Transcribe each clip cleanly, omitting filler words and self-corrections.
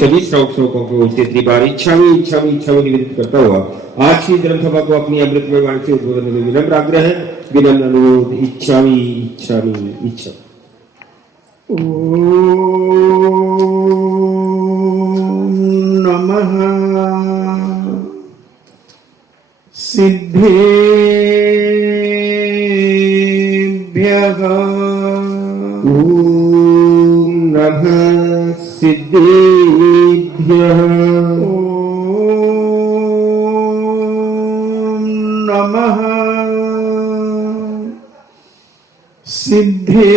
सभी श्लोकों को तीसरी बार इच्छा में निवेदित करता हुआ आज की धर्म सभा को अपनी अमृतमय वाणी से उद्बोधन में विनम्र आग्रह है, विनम्र अनुरोध। इच्छा नमः सिद्धेभ्यः। ओम नमः सिद्धेभ्यः। ओम नमः सिद्धेभ्यः।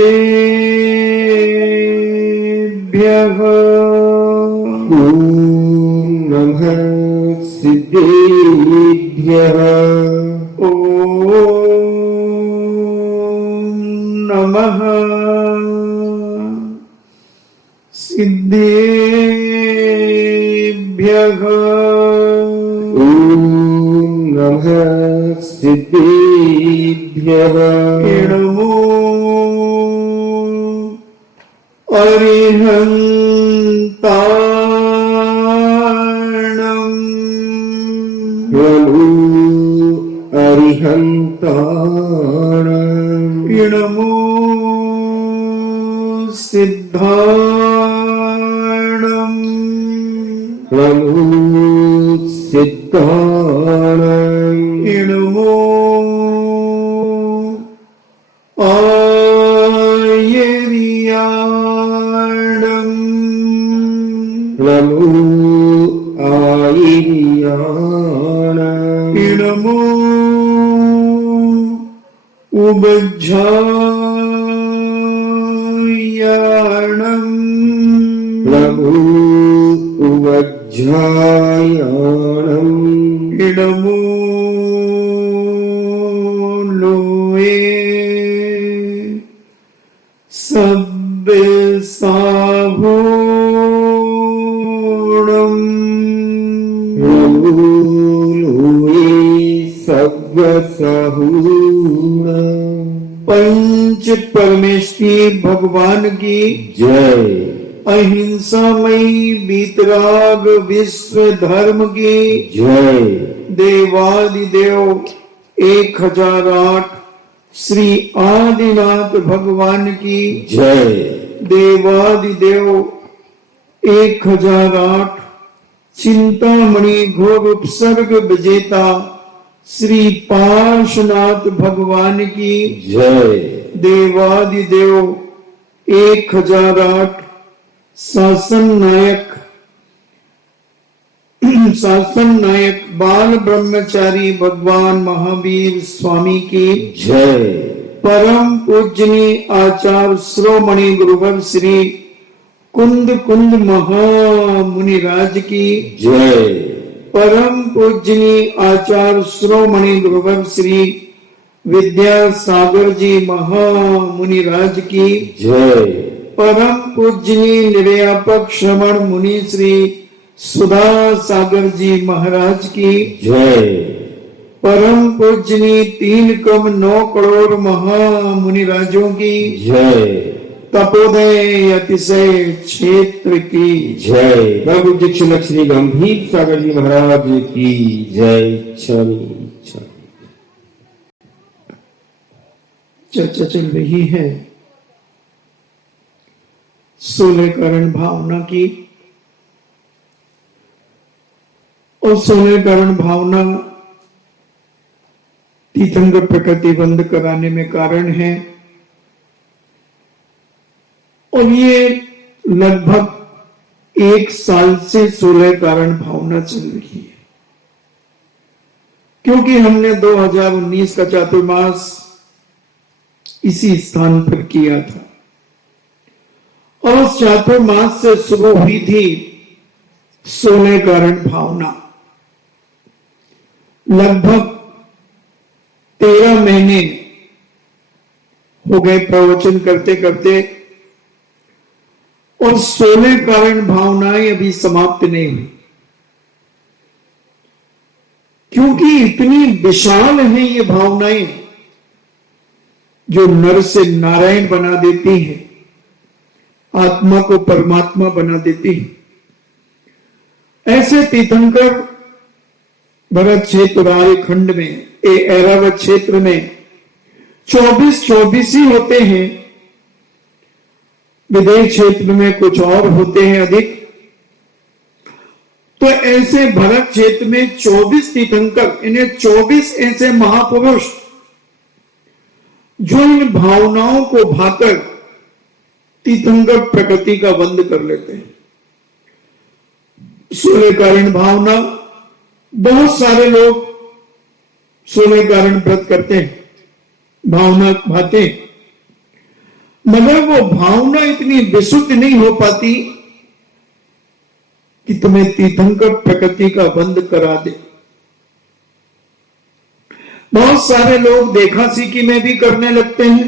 ओम नमः सिद्धेभ्यः। ओम नमः सिद्धेभ्यः। ओम नमः सिद्धेभ्यः। नमो अरिहन्ताणम्। नमो अरिहन्ताणम्। नमो सिद्धाणम्। नमो सिद्धाणम्। नमो आयर्याणम्। नमो आयर्याणम्। नमो उबज्झायाणम्। नमो उवज्झायाणम्। नमो लोए सब्बसाभूणम्। नमो लोए सब्बसाहूणम्। पंच परमेश्वरी भगवान की जय। अहिंसामयी वीतराग विश्व धर्म की जय। देवादिदेव 1008 श्री आदिनाथ भगवान की जय। देवादिदेव 1008 चिंतामणि घोर उपसर्ग विजेता श्री पार्श्वनाथ भगवान की जय। देवादिदेव 1008 शासन नायक बाल ब्रह्मचारी भगवान महावीर स्वामी की जय। परम पूजनीय आचार्य श्रोमणि गुरुवर श्री कुंद महामुनि राज की जय। परम पूजनीय आचार्य श्रोमणि गुरुवर श्री विद्यासागर जी महामुनि राज की जय। परम पूजनीय निर्यापक श्रवण मुनि श्री सुधा सागर जी महाराज की जय। परम पूजनीय 3,9 करोड़ महामुनि राजों की जय। तपोदय अतिशय क्षेत्र की जय। प्रभु दीक्षित श्री गंभीर सागर जी महाराज की जय। चर्चा चल रही है 16 कारण भावना की, और 16 कारण भावना तीर्थंकर प्रकृति बंद कराने में कारण है, और ये लगभग 1 साल से 16 कारण भावना चल रही है, क्योंकि हमने 2019 का चातुर्मास इसी स्थान पर किया था, और उस चातुर्मास से शुरू हुई थी 16 कारण भावना। लगभग 13 महीने हो गए प्रवचन करते करते, और 16 कारण भावनाएं अभी समाप्त नहीं हुई, क्योंकि इतनी विशाल है ये भावनाएं जो नर से नारायण बना देती है, आत्मा को परमात्मा बना देती है। ऐसे तीर्थंकर भरत क्षेत्र खंड में ऐरावत क्षेत्र में 24 ही होते हैं। विदेश क्षेत्र में कुछ और होते हैं अधिक। तो ऐसे भरत क्षेत्र में 24 तीर्थंकर, इन्हें 24 ऐसे महापुरुष जो इन भावनाओं को भाकर तीर्थंकर प्रकृति का बंद कर लेते हैं। सूर्यकारण भावना, बहुत सारे लोग सूर्यकारण व्रत करते हैं, भावना भाते हैं, मगर वो भावना इतनी विशुद्ध नहीं हो पाती कि तुम्हें तीर्थंकर प्रकृति का बंद करा दे। बहुत सारे लोग देखा सीखी में भी करने लगते हैं।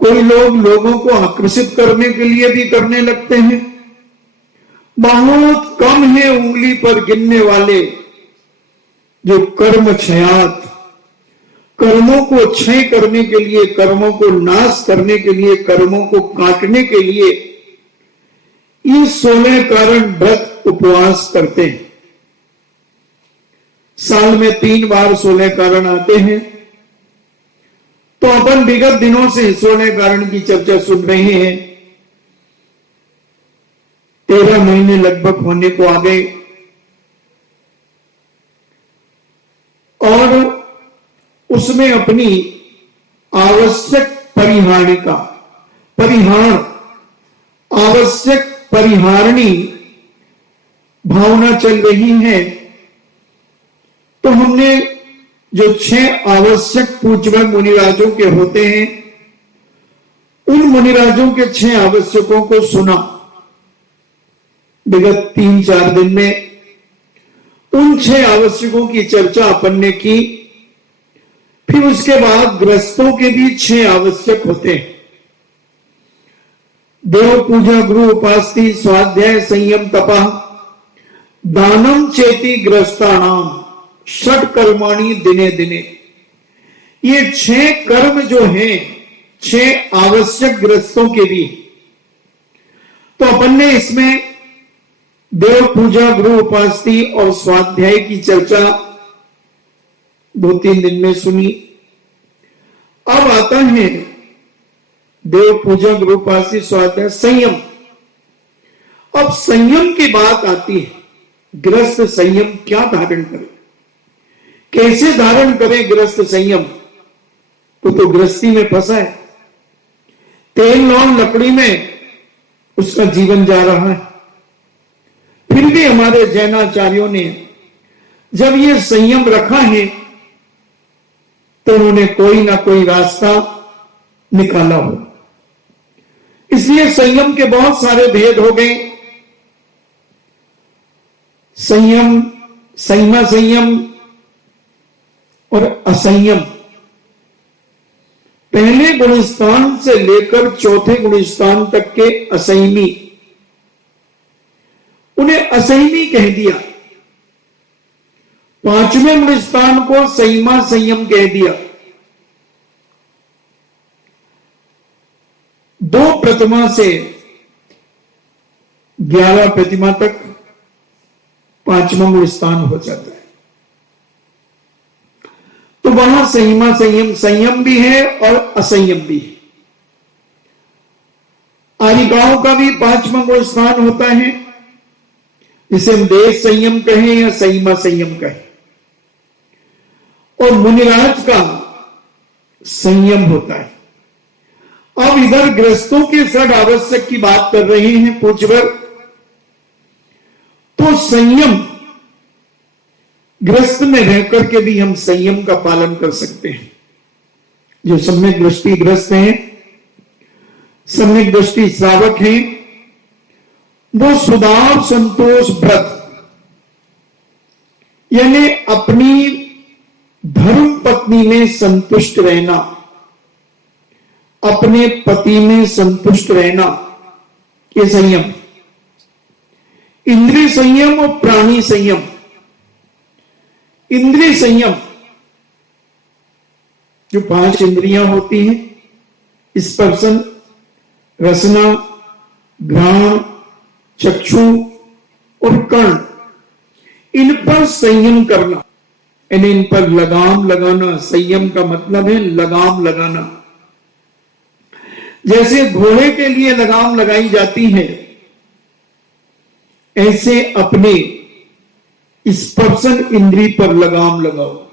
कोई लोग लोगों को आकर्षित करने के लिए भी करने लगते हैं। बहुत कम है उंगली पर गिनने वाले जो कर्म क्षयात, कर्मों को क्षय करने के लिए, कर्मों को नाश करने के लिए, कर्मों को काटने के लिए ये 16 कारण व्रत उपवास करते हैं। साल में 3 बार 16 कारण आते हैं। तो अपन विगत दिनों से 16 कारण की चर्चा सुन रहे हैं। 13 महीने लगभग होने को आ गए और उसमें अपनी आवश्यक आवश्यक परिहारणी भावना चल रही है। तो हमने जो 6 आवश्यक पूज्य मुनिराजों के होते हैं, उन मुनिराजों के 6 आवश्यकों को सुना। विगत 3-4 दिन में उन 6 आवश्यकों की चर्चा अपन ने की। फिर उसके बाद गृहस्थों के भी 6 आवश्यक होते हैं। देव पूजा, गृह उपास्ति, स्वाध्याय, संयम, तपः, दानम चेति गृहस्थानाम षट कर्माणि दिने दिने। ये 6 कर्म जो हैं, 6 आवश्यक गृहस्थों के भी। तो अपन ने इसमें देव पूजा, गृह उपास्ति और स्वाध्याय की चर्चा 2-3 दिन में सुनी। अब आता है देव पूजा, गृह उपास्ति, स्वाध्याय, संयम। अब संयम की बात आती है। गृहस्थ संयम क्या धारण करे, कैसे धारण करे गृहस्थ संयम? तो गृहस्थी में फंसा है, तेल लौन लकड़ी में उसका जीवन जा रहा है। फिर भी हमारे जैनाचार्यों ने जब ये संयम रखा है तो उन्होंने कोई ना कोई रास्ता निकाला हो। इसलिए संयम के बहुत सारे भेद हो गए। संयम, संयमा संयम और असंयम। पहले गुणस्थान से लेकर चौथे गुणस्थान तक के असंयमी, उन्हें असंयमी कह दिया। 5वें गुणस्थान को संयमा संयम कह दिया। 2 प्रतिमा से 11 प्रतिमा तक 5वां गुणस्थान हो जाता है। तो वहां संयमा संयम, संयम भी है और असंयम भी है। आरिकाओं का भी 5वां गुणस्थान होता है, जिसे हम देश संयम कहें या संयमा संयम कहें। और मुनिराज का संयम होता है। अब इधर गृहस्थों के 6 आवश्यक की बात कर रहे हैं पूज्यवर। तो संयम, गृहस्थ में रहकर के भी हम संयम का पालन कर सकते हैं। जो सम्यक दृष्टि ग्रस्त हैं, सम्यक दृष्टि श्रावक हैं, वो सुदार संतोष व्रत, यानी अपनी धर्म पत्नी में संतुष्ट रहना, अपने पति में संतुष्ट रहना, ये संयम। इंद्रिय संयम और प्राणी संयम। इंद्रिय संयम, जो 5 इंद्रियां होती हैं, स्पर्शन, रसना, घ्राण, चक्षु, और कर्ण, इन पर संयम करना, यानी इन पर लगाम लगाना। संयम का मतलब है लगाम लगाना। जैसे घोड़े के लिए लगाम लगाई जाती है, ऐसे अपने स्पर्शन इंद्री पर लगाम लगाओ।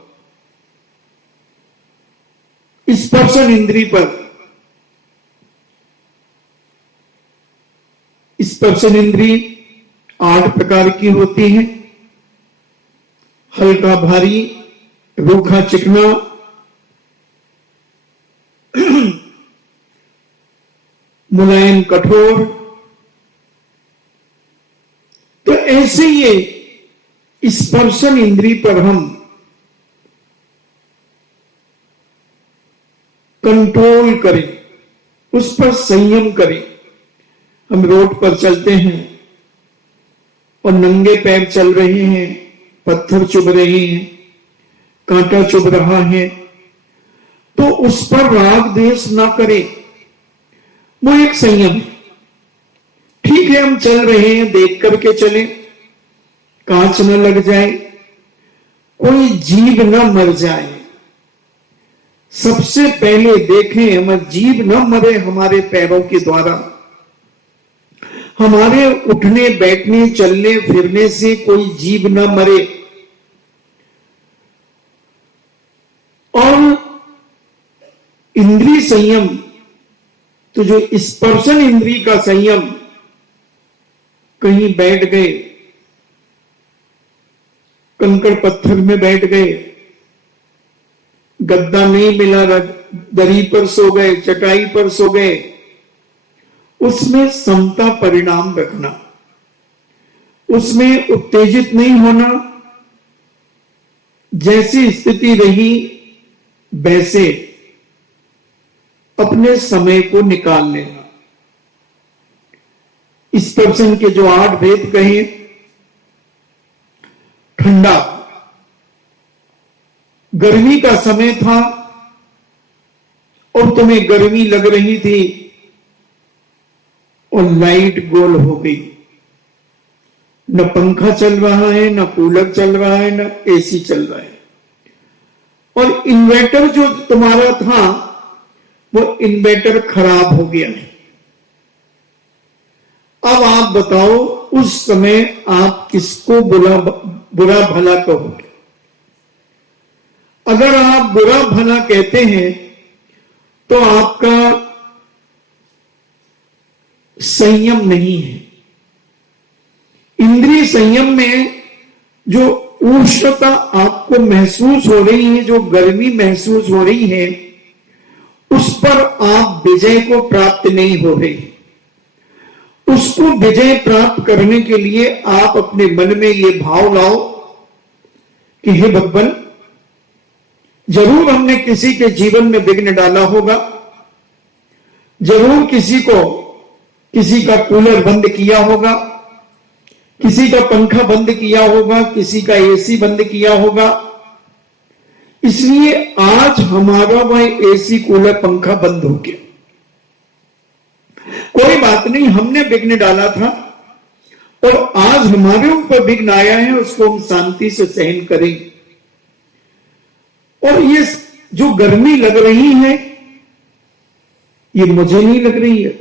स्पर्शन इंद्री पर, स्पर्शन इंद्री 8 प्रकार की होती है। हल्का भारी, रूखा चिकना, मुलायम कठोर। तो ऐसे ये स्पर्शन इंद्री पर हम कंट्रोल करें, उस पर संयम करें। हम रोड पर चलते हैं और नंगे पैर चल रहे हैं, पत्थर चुभ रहे हैं, कांटा चुभ रहा है, तो उस पर राग द्वेष ना करें, वो एक संयम है। ठीक है, हम चल रहे हैं, देख करके चले, कांच न लग जाए, कोई जीव न मर जाए। सबसे पहले देखें हमारे जीव न मरे हमारे पैरों के द्वारा। हमारे उठने बैठने चलने फिरने से कोई जीव न मरे। और इंद्रिय संयम, तो जो स्पर्शन इंद्रिय का संयम, कहीं बैठ गए, कंकड़ पत्थर में बैठ गए, गद्दा नहीं मिला, दरी पर सो गए, चटाई पर सो गए, उसमें समता परिणाम रखना, उसमें उत्तेजित नहीं होना। जैसी स्थिति रही वैसे अपने समय को निकाल लेना। स्पर्शन के जो 8 भेद कहे, ठंडा, गर्मी का समय था और तुम्हें गर्मी लग रही थी और लाइट गोल हो गई, न पंखा चल रहा है, न कूलर चल रहा है, न एसी चल रहा है, और इन्वर्टर जो तुम्हारा था वो इन्वर्टर खराब हो गया है। अब आप बताओ, उस समय आप किसको बुरा भला कहोगे? अगर आप बुरा भला कहते हैं तो आपका संयम नहीं है। इंद्रिय संयम में जो उष्णता आपको महसूस हो रही है, जो गर्मी महसूस हो रही है, उस पर आप विजय को प्राप्त नहीं हो रहे। उसको विजय प्राप्त करने के लिए आप अपने मन में ये भाव लाओ कि हे भगवान, जरूर हमने किसी के जीवन में विघ्न डाला होगा, जरूर किसी का कूलर बंद किया होगा, किसी का पंखा बंद किया होगा, किसी का एसी बंद किया होगा, इसलिए आज हमारा वह एसी कूलर पंखा बंद हो गया। कोई बात नहीं, हमने विघ्न डाला था और आज हमारे ऊपर विघ्न आया है, उसको हम शांति से सहन करेंगे। और ये जो गर्मी लग रही है, ये मुझे नहीं लग रही है,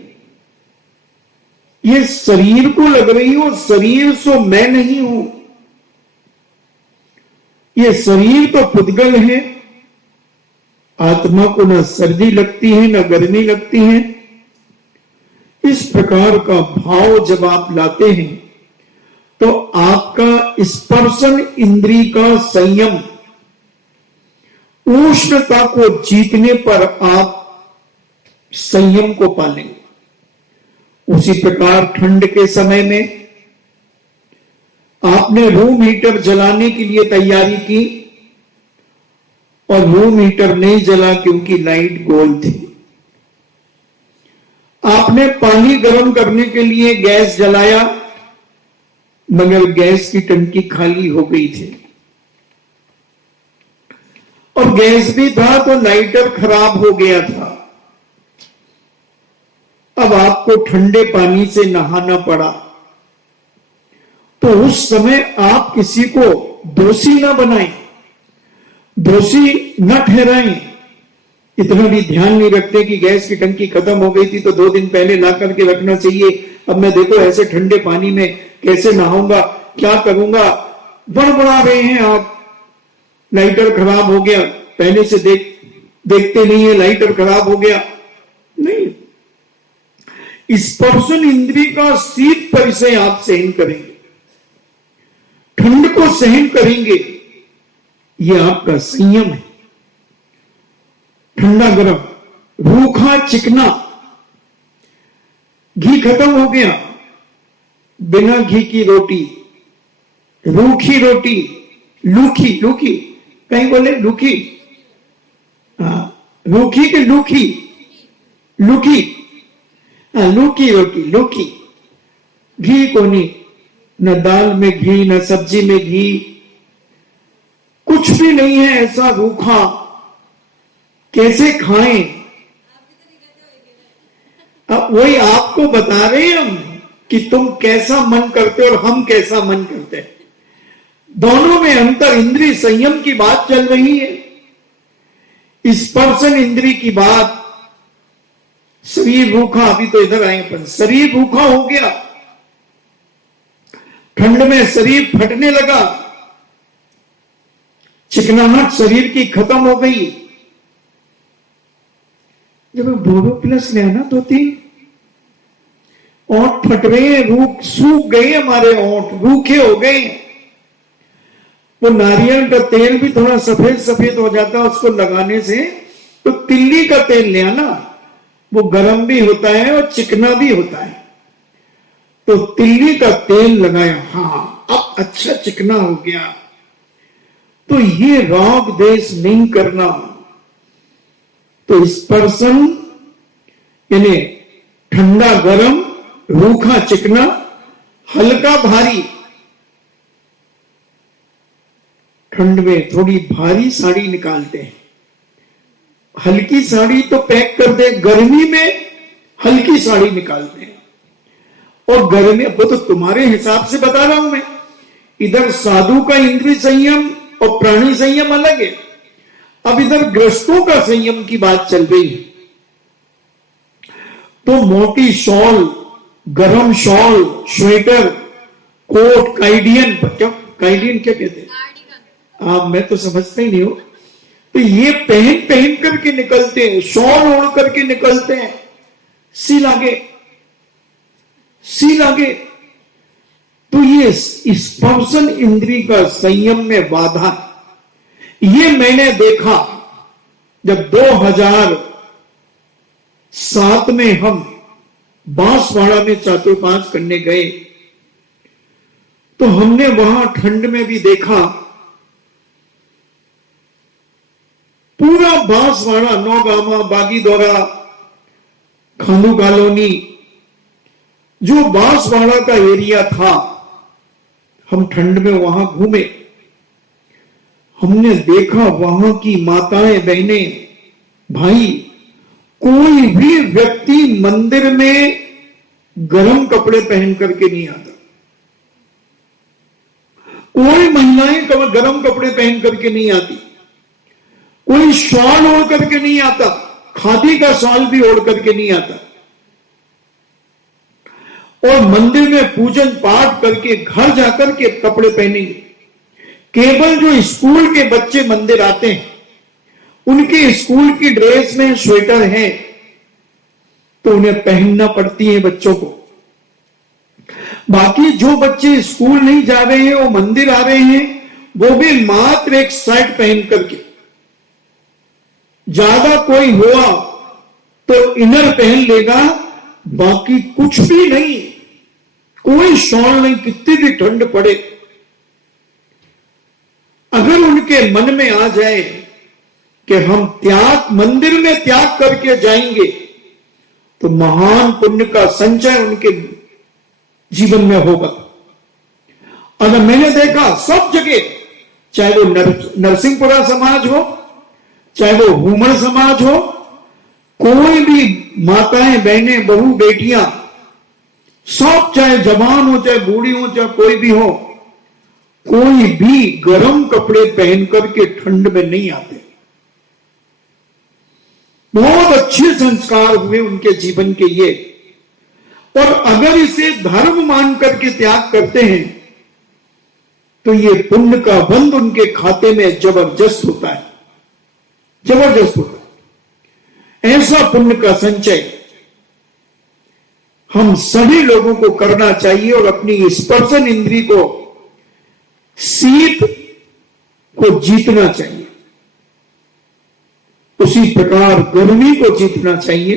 ये शरीर को लग रही है, और शरीर सो मैं नहीं हूं। ये शरीर तो पुद्गल है, आत्मा को न सर्दी लगती है न गर्मी लगती है। इस प्रकार का भाव जब आप लाते हैं तो आपका स्पर्शन इंद्री का संयम, उष्णता को जीतने पर आप संयम को पालेंगे। उसी प्रकार ठंड के समय में आपने रूम हीटर जलाने के लिए तैयारी की और रूम हीटर नहीं जला क्योंकि लाइट गोल थी। आपने पानी गर्म करने के लिए गैस जलाया मगर गैस की टंकी खाली हो गई थी, और गैस भी था तो लाइटर खराब हो गया था। अब आपको ठंडे पानी से नहाना पड़ा, तो उस समय आप किसी को दोषी ना बनाएं, दोषी न ठहराएं। इतना भी ध्यान नहीं रखते कि गैस की टंकी खत्म हो गई थी तो 2 दिन पहले ला करके रखना चाहिए। अब मैं देखो ऐसे ठंडे पानी में कैसे नहाऊंगा, क्या करूंगा, बड़बड़ा रहे हैं आप। लाइटर खराब हो गया, पहले से देखते नहीं है, लाइटर खराब हो गया। नहीं, स्पर्शन इंद्री का शीत परिचय आप सहन करेंगे, ठंड को सहन करेंगे, ये आपका संयम है। ठंडा गरम, रूखा चिकना, घी खत्म हो गया, बिना घी की रोटी, रूखी रोटी, लूखी, लूखी कहीं बोले लूखी, हाँ, रूखी के लूखी, लूखी, हाँ, लूखी रोटी, लूखी, घी को नहीं, न दाल में घी, न सब्जी में घी, कुछ भी नहीं है ऐसा रूखा, कैसे खाएं? अब वही आपको बता रहे हैं हम कि तुम कैसा मन करते और हम कैसा मन करते हैं। दोनों में अंतर, इंद्रिय संयम की बात चल रही है, स्पर्शन इंद्रिय की बात। शरीर भूखा, अभी तो इधर आए अपन, शरीर भूखा हो गया, ठंड में शरीर फटने लगा, चिकनाहट शरीर की खत्म हो गई। जब बोरो प्लस ले आना 2-3, ओंठ फट रहे, रूख सूख गए, हमारे ओंठ रूखे हो गए। वो नारियल का तेल भी थोड़ा सफेद सफेद हो जाता है उसको लगाने से, तो तिल्ली का तेल ले आना, वो गर्म भी होता है और चिकना भी होता है। तो तिल्ली का तेल लगाया, हाँ अब अच्छा चिकना हो गया। तो ये राग देश नहीं करना। तो स्पर्शन यानी ठंडा गरम, रूखा चिकना, हल्का भारी। ठंड में थोड़ी भारी साड़ी निकालते हैं, हल्की साड़ी तो पैक कर दे, गर्मी में हल्की साड़ी निकालते हैं। और गर्मी, वो तो तुम्हारे हिसाब से बता रहा हूं मैं, इधर साधु का इंद्रिय संयम और प्राणी संयम अलग है। अब इधर ग्रस्तों का संयम की बात चल रही है। तो मोटी शॉल, गरम शॉल, स्वेटर, कोट, काइडियन, क्या काइडियन क्या कहते हैं, मैं तो समझता ही नहीं हूं। तो ये पहन करके निकलते हैं, शॉल ओढ़ करके निकलते हैं, सी लागे। तो ये स्पर्शन इंद्रिय का संयम में बाधा। ये मैंने देखा जब 2007 में हम बांसवाड़ा में चातुर्मास करने गए, तो हमने वहां ठंड में भी देखा पूरा बांसवाड़ा, नौगामा, बागीदौरा, खानू कॉलोनी, जो बांसवाड़ा का एरिया था, हम ठंड में वहां घूमे। हमने देखा वहां की माताएं, बहनें, भाई, कोई भी व्यक्ति मंदिर में गर्म कपड़े पहन करके नहीं आता। कोई महिलाएं गर्म कपड़े पहन करके नहीं आती, कोई शॉल ओढ़ करके नहीं आता, खादी का शॉल भी ओढ़ करके नहीं आता। और मंदिर में पूजन पाठ करके घर जाकर के कपड़े पहनेंगे। केवल जो स्कूल के बच्चे मंदिर आते हैं, उनके स्कूल की ड्रेस में स्वेटर है, तो उन्हें पहनना पड़ती है बच्चों को। बाकी जो बच्चे स्कूल नहीं जा रहे हैं, वो मंदिर आ रहे हैं, वो भी मात्र एक शर्ट पहन करके। ज्यादा कोई हुआ तो इनर पहन लेगा, बाकी कुछ भी नहीं, कोई शॉल नहीं, कितनी भी ठंड पड़े। अगर उनके मन में आ जाए कि हम त्याग, मंदिर में त्याग करके जाएंगे, तो महान पुण्य का संचय उनके जीवन में होगा। अगर मैंने देखा सब जगह, चाहे वो नरसिंहपुरा समाज हो, चाहे वो हुमड़ समाज हो, कोई भी माताएं, बहनें, बहू, बेटियां सब, चाहे जवान हो, चाहे बूढ़ी हो, चाहे कोई भी हो, कोई भी गर्म कपड़े पहन करके ठंड में नहीं आते। बहुत अच्छे संस्कार हुए उनके जीवन के ये, और अगर इसे धर्म मान करके त्याग करते हैं तो ये पुण्य का बंद उनके खाते में जबरदस्त होता है, जबरदस्त होता है। ऐसा पुण्य का संचय हम सभी लोगों को करना चाहिए और अपनी स्पर्शन इंद्री को, शीत को जीतना चाहिए। उसी प्रकार गर्मी को जीतना चाहिए।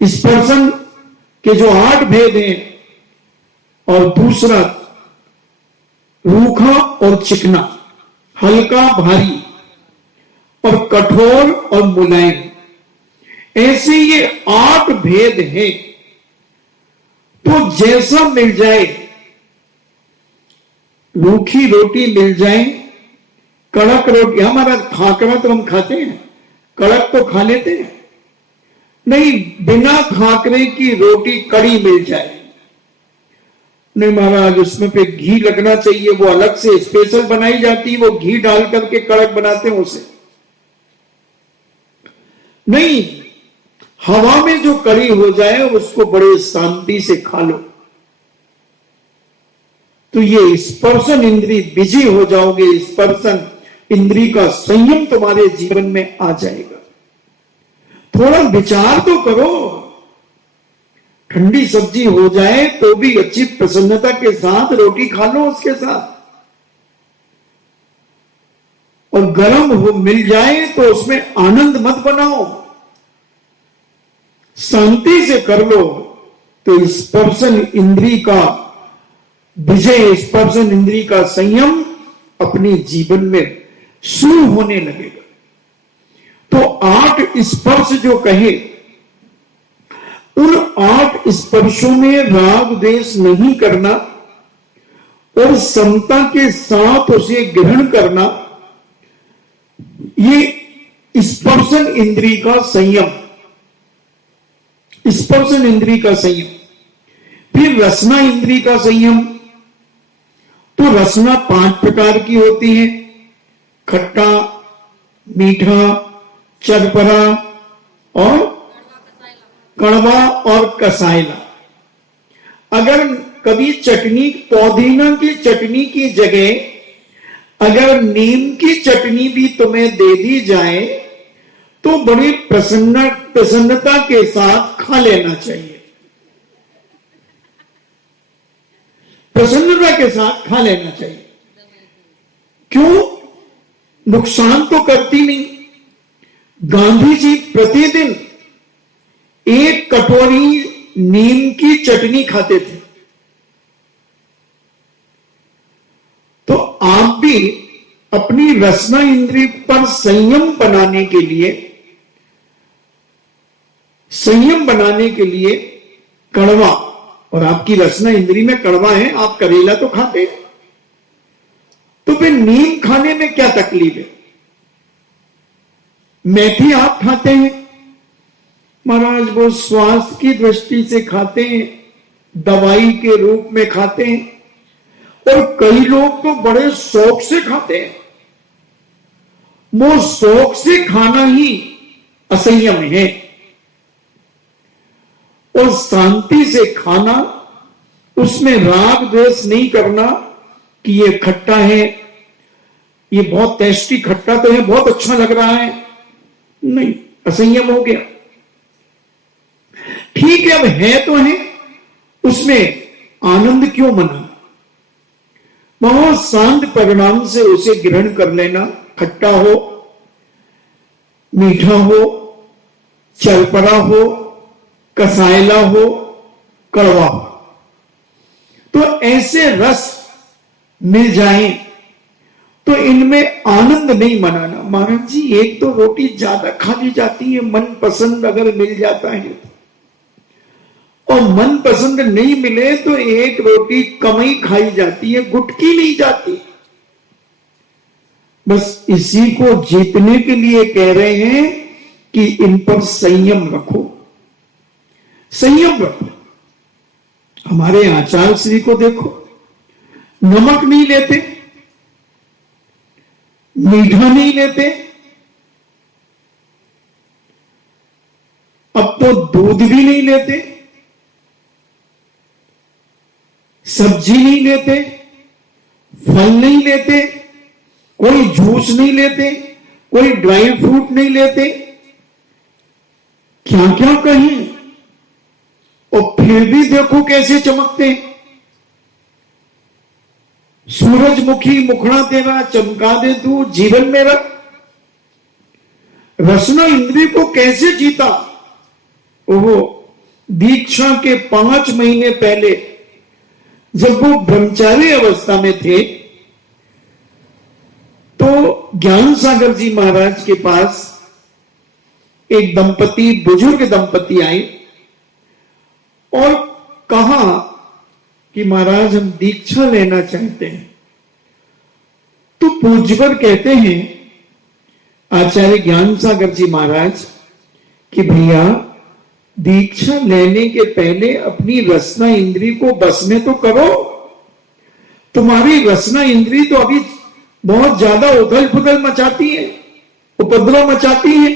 स्पर्शन के जो 8 भेद हैं, और दूसरा रूखा और चिकना, हल्का भारी, और कठोर और मुलायम, ऐसे ये 8 भेद हैं। तो जैसा मिल जाए, रूखी रोटी मिल जाए, कड़क रोटी, हमारा खाकरा तो हम खाते हैं, कड़क तो खा लेते हैं, नहीं, बिना खाकरे की रोटी कड़ी मिल जाए, नहीं महाराज उसमें पे घी लगना चाहिए, वो अलग से स्पेशल बनाई जाती है, वो घी डाल करके कड़क बनाते हैं उसे, नहीं, हवा में जो कड़ी हो जाए उसको बड़े शांति से खा लो। तो ये स्पर्शन इंद्री बिजी हो जाओगे, स्पर्शन इंद्री का संयम तुम्हारे जीवन में आ जाएगा। थोड़ा विचार तो करो, ठंडी सब्जी हो जाए तो भी अच्छी प्रसन्नता के साथ रोटी खा लो उसके साथ, और गर्म हो मिल जाए तो उसमें आनंद मत बनाओ, शांति से कर लो। तो स्पर्शन इंद्री का विजय, स्पर्शन इंद्री का संयम अपने जीवन में शुरू होने लगेगा। तो 8 स्पर्श जो कहे, उन 8 स्पर्शों में राग द्वेष नहीं करना और समता के साथ उसे ग्रहण करना, ये स्पर्शन इंद्री का संयम, स्पर्शन इंद्री का संयम। फिर रसना इंद्री का संयम। तो रसना 5 प्रकार की होती है, खट्टा, मीठा, चरपरा और कड़वा और कसायला। अगर कभी चटनी, पुदीना की चटनी की जगह अगर नीम की चटनी भी तुम्हें दे दी जाए तो बड़ी प्रसन्नता के साथ खा लेना चाहिए, प्रसन्नता के साथ खा लेना चाहिए। क्यों? नुकसान तो करती नहीं। गांधी जी प्रतिदिन 1 कटोरी नीम की चटनी खाते थे। तो आप भी अपनी रसना इंद्री पर संयम बनाने के लिए, कड़वा, और आपकी रसना इंद्री में कड़वा है, आप करेला तो खाते हैं, तो फिर नीम खाने में क्या तकलीफ है? मेथी आप खाते हैं, महाराज वो स्वास्थ्य की दृष्टि से खाते हैं, दवाई के रूप में खाते हैं, और कई लोग तो बड़े शौक से खाते हैं। वो शौक से खाना ही असंयम है, और शांति से खाना, उसमें राग द्वेष नहीं करना कि ये खट्टा है, ये बहुत टेस्टी खट्टा तो है, बहुत अच्छा लग रहा है, नहीं, असंयम हो गया। ठीक है, अब है तो है, उसमें आनंद क्यों मनाना? बहुत शांत परिणाम से उसे ग्रहण कर लेना, खट्टा हो, मीठा हो, चरपरा हो, कसायला हो, कड़वा हो। तो ऐसे रस मिल जाए तो इनमें आनंद नहीं मनाना। महाराज जी, एक तो रोटी ज्यादा खा ली जाती है, मन पसंद अगर मिल जाता है, और मन पसंद नहीं मिले तो 1 रोटी कम ही खाई जाती है, गुटकी नहीं जाती। बस इसी को जीतने के लिए कह रहे हैं कि इन पर संयम रखो, संयम रखो। हमारे आचार्य श्री को देखो, नमक नहीं लेते, मीठा नहीं लेते, अब तो दूध भी नहीं लेते, सब्जी नहीं लेते, फल नहीं लेते, कोई जूस नहीं लेते, कोई ड्राई फ्रूट नहीं लेते, क्या क्या कहें। और फिर भी देखो कैसे चमकते हैं। सूरजमुखी मुखड़ा तेरा चमका दे तू जीवन मेरा। रसना इंद्रिय को कैसे जीता। वो दीक्षा के 5 महीने पहले जब वो ब्रह्मचारी अवस्था में थे तो ज्ञान सागर जी महाराज के पास एक दंपति, बुजुर्ग दंपति आए और कहा कि महाराज हम दीक्षा लेना चाहते हैं। तो पूज्यवर कहते हैं आचार्य ज्ञान सागर जी महाराज कि भैया दीक्षा लेने के पहले अपनी रसना इंद्री को बस में तो करो। तुम्हारी रसना इंद्री तो अभी बहुत ज्यादा उथल पुथल मचाती है, उपद्रव मचाती है।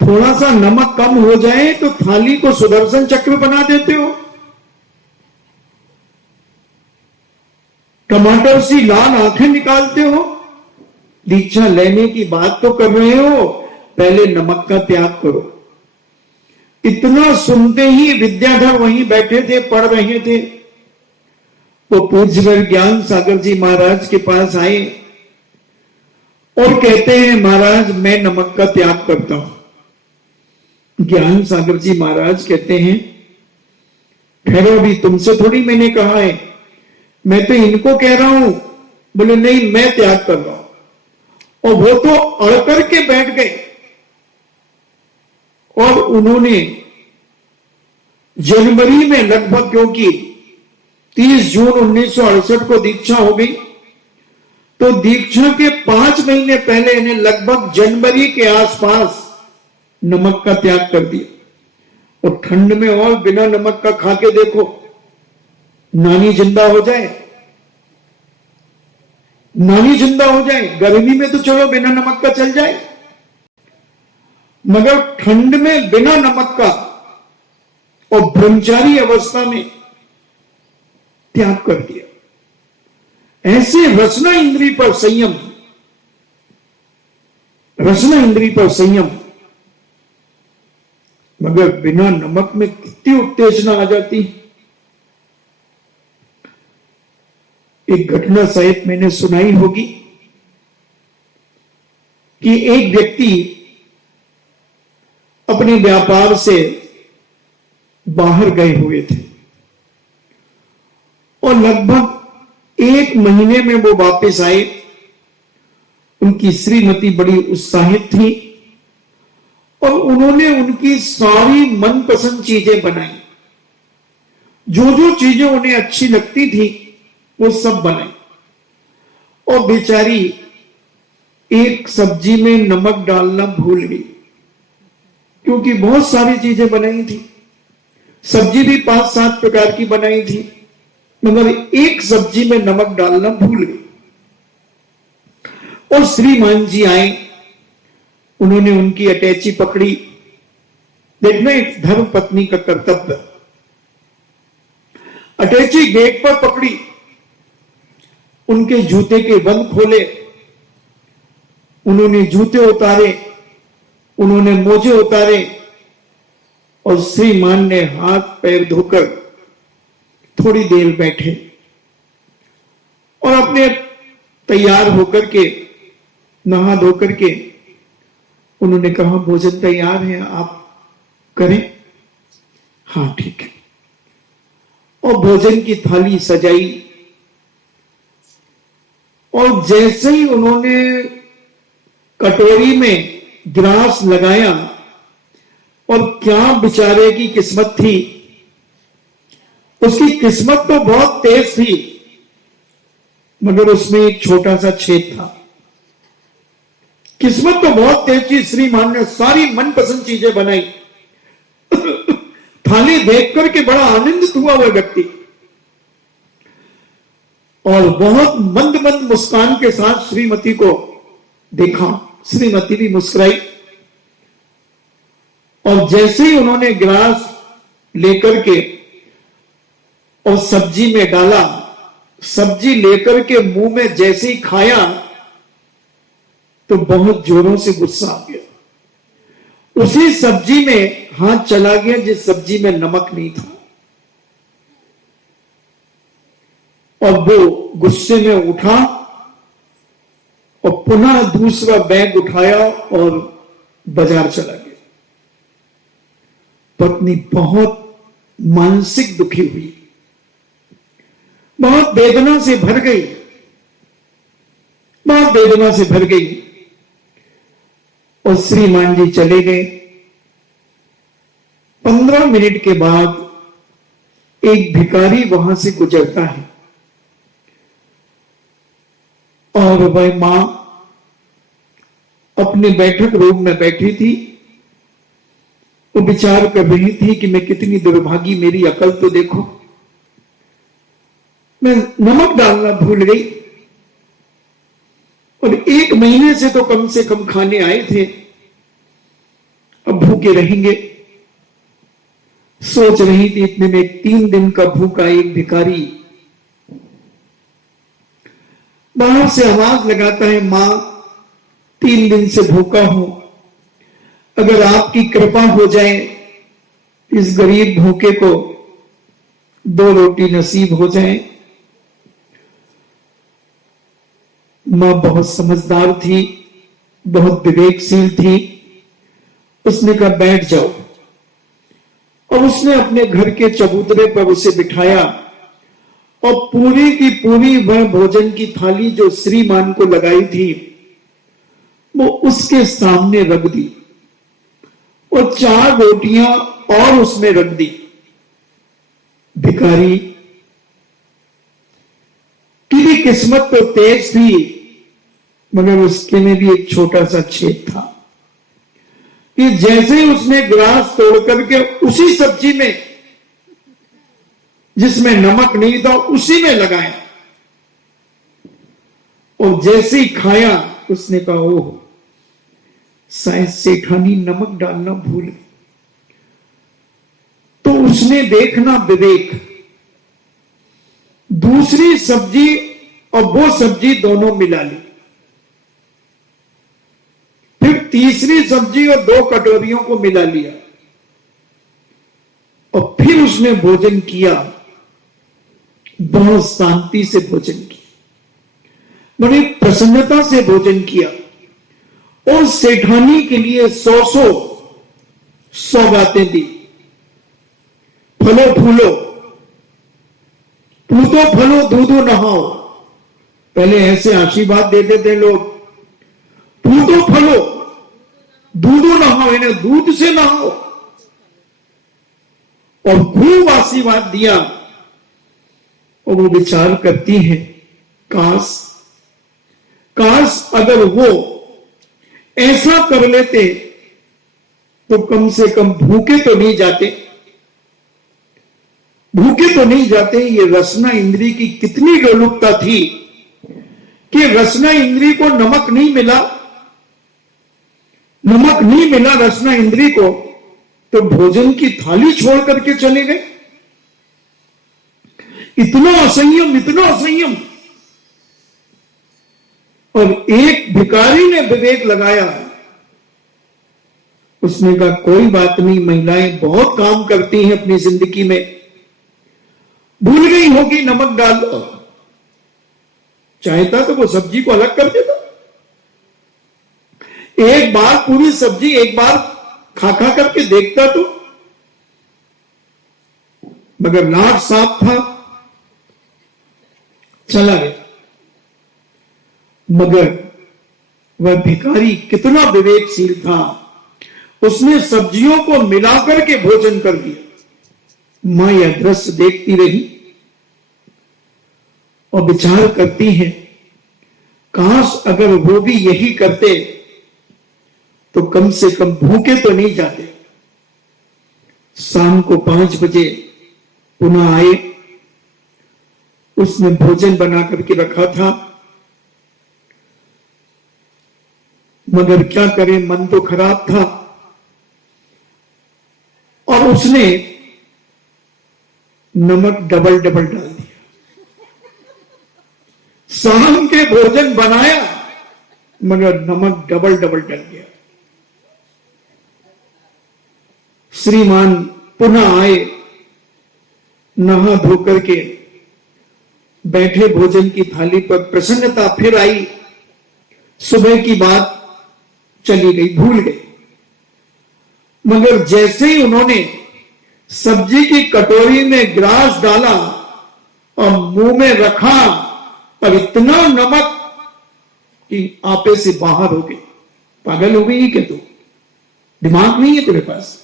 थोड़ा सा नमक कम हो जाए तो थाली को सुदर्शन चक्र बना देते हो। टमाटर सी लाल आंखें निकालते हो। दीक्षा लेने की बात तो कर रहे हो, पहले नमक का त्याग करो। इतना सुनते ही विद्याधर वहीं बैठे थे, पढ़ रहे थे। वो पूज्यवर ज्ञान सागर जी महाराज के पास आए और कहते हैं महाराज मैं नमक का त्याग करता हूं। ज्ञान सागर जी महाराज कहते हैं ठहरो, अभी तुमसे थोड़ी मैंने कहा है, मैं तो इनको कह रहा हूं। बोले नहीं मैं त्याग कर रहा हूं। और वो तो अड़ करके बैठ गए और उन्होंने जनवरी में लगभग, क्योंकि 30 जून 1968 को दीक्षा हो गई, तो दीक्षा के 5 महीने पहले इन्हें लगभग जनवरी के आसपास नमक का त्याग कर दिया। और ठंड में और बिना नमक का खा के देखो, नानी जिंदा हो जाए, नानी जिंदा हो जाए। गर्मी में तो चलो बिना नमक का चल जाए, मगर ठंड में बिना नमक का और ब्रह्मचारी अवस्था में त्याग कर दिया। ऐसे रसना इंद्री पर संयम, रसना इंद्री पर संयम। मगर बिना नमक में कितनी उत्तेजना आ जाती। एक घटना शायद मैंने सुनाई होगी कि एक व्यक्ति अपने व्यापार से बाहर गए हुए थे और लगभग 1 महीने में वो वापस आए। उनकी श्रीमती बड़ी उत्साहित थी और उन्होंने उनकी सारी मनपसंद चीजें बनाई। जो जो चीजें उन्हें अच्छी लगती थी वो सब बनाई। और बेचारी एक सब्जी में नमक डालना भूल गई, क्योंकि बहुत सारी चीजें बनाई थी। सब्जी भी 5-7 प्रकार की बनाई थी, मगर एक सब्जी में नमक डालना भूल गई। और श्रीमान जी आए, उन्होंने उनकी अटैची पकड़ी। देखना एक धर्म पत्नी का कर्तव्य। अटैची गेट पर पकड़ी, उनके जूते के बंद खोले, उन्होंने जूते उतारे, उन्होंने मोजे उतारे और श्रीमान ने हाथ पैर धोकर थोड़ी देर बैठे और अपने तैयार होकर के, नहा धोकर के उन्होंने कहा भोजन तैयार है, आप करें। हाँ ठीक है। और भोजन की थाली सजाई और जैसे ही उन्होंने कटोरी में गिलास लगाया, और क्या बेचारे की किस्मत थी, उसकी किस्मत तो बहुत तेज थी, मगर उसमें एक छोटा सा छेद था। किस्मत तो बहुत तेज थी। श्रीमान ने सारी मनपसंद चीजें बनाई, थाली देख करके बड़ा आनंदित हुआ वह व्यक्ति और बहुत मंद मंद मुस्कान के साथ श्रीमती को देखा। श्रीमती भी मुस्कुराई और जैसे ही उन्होंने गिलास लेकर के और सब्जी में डाला, सब्जी लेकर के मुंह में जैसे ही खाया तो बहुत जोरों से गुस्सा आ गया। उसी सब्जी में हाथ चला गया जिस सब्जी में नमक नहीं था और वो गुस्से में उठा और पुनः दूसरा बैग उठाया और बाजार चला गया। पत्नी बहुत मानसिक दुखी हुई, बहुत वेदना से भर गई, बहुत वेदना से भर गई और श्रीमान जी चले गए। 15 मिनट के बाद एक भिखारी वहां से गुजरता है और वह मां अपने बैठक रूम में बैठी थी। वो विचार कर रही थी कि मैं कितनी दुर्भागी, मेरी अकल तो देखो, मैं नमक डालना भूल गई और 1 महीने से कम खाने आए थे, अब भूखे रहेंगे। सोच रही थी, इतने में 3 दिन का भूखा एक भिखारी बाहर से आवाज लगाता है, मां 3 दिन से भूखा हूं, अगर आपकी कृपा हो जाए इस गरीब भूखे को 2 रोटी नसीब हो जाए। मां बहुत समझदार थी, बहुत विवेकशील थी। उसने कहा बैठ जाओ और उसने अपने घर के चबूतरे पर उसे बिठाया और पूरी की पूरी वह भोजन की थाली जो श्रीमान को लगाई थी वो उसके सामने रख दी और 4 रोटियां और उसमें रख दी। भिखारी की भी किस्मत तो तेज थी मगर उसके में भी एक छोटा सा छेद था कि जैसे ही उसने गिलास तोड़ करके उसी सब्जी में जिसमें नमक नहीं था उसी में लगाया और जैसे ही खाया उसने कहा ओह शायद सेठानी नमक डालना भूल गई। तो उसने देखना विवेक, दूसरी सब्जी और वो सब्जी दोनों मिला ली, फिर तीसरी सब्जी और 2 कटोरियों को मिला लिया और फिर उसने भोजन किया। बहुत शांति से भोजन किया, बड़ी प्रसन्नता से भोजन किया और सेठानी के लिए 100 सौगातें दी। फलो फूलो, पूतो फलो दूधो नहाओ, पहले ऐसे आशीर्वाद देते थे लोग, पूतो फलो दूधो नहाओ, इन्हें दूध से नहाओ और खूब आशीर्वाद दिया। और वो विचार करती है काश अगर वो ऐसा कर लेते तो कम से कम भूखे तो नहीं जाते, भूखे तो नहीं जाते। ये रसना इंद्री की कितनी लोलुपता थी कि रसना इंद्री को नमक नहीं मिला रसना इंद्री को, तो भोजन की थाली छोड़ करके चले गए। इतना असंयम। और एक भिखारी ने विवेक लगाया, उसने कहा कोई बात नहीं, महिलाएं बहुत काम करती हैं अपनी जिंदगी में, भूल गई होगी नमक डाल दो। चाहता तो वो सब्जी को अलग कर देता, एक बार पूरी सब्जी एक बार खा करके देखता तो, मगर नाक साफ था, चला गया। मगर वह भिखारी कितना विवेकशील था, उसने सब्जियों को मिलाकर के भोजन कर दिया। मां यह दृश्य देखती रही और विचार करती है काश अगर वो भी यही करते तो कम से कम भूखे तो नहीं जाते। शाम को 5 बजे पुनः आए। उसने भोजन बना करके रखा था, मगर क्या करे, मन तो खराब था और उसने नमक डबल डबल डाल दिया। शाम के भोजन बनाया मगर नमक डबल डबल डल गया। श्रीमान पुनः आए, नहा धो करके बैठे, भोजन की थाली पर प्रसन्नता फिर आई। सुबह की बात चली गई, भूल गए। मगर जैसे ही उन्होंने सब्जी की कटोरी में ग्रास डाला और मुंह में रखा, और इतना नमक कि आपे से बाहर हो गई। पागल हो गई क्या तू? दिमाग नहीं है तेरे पास?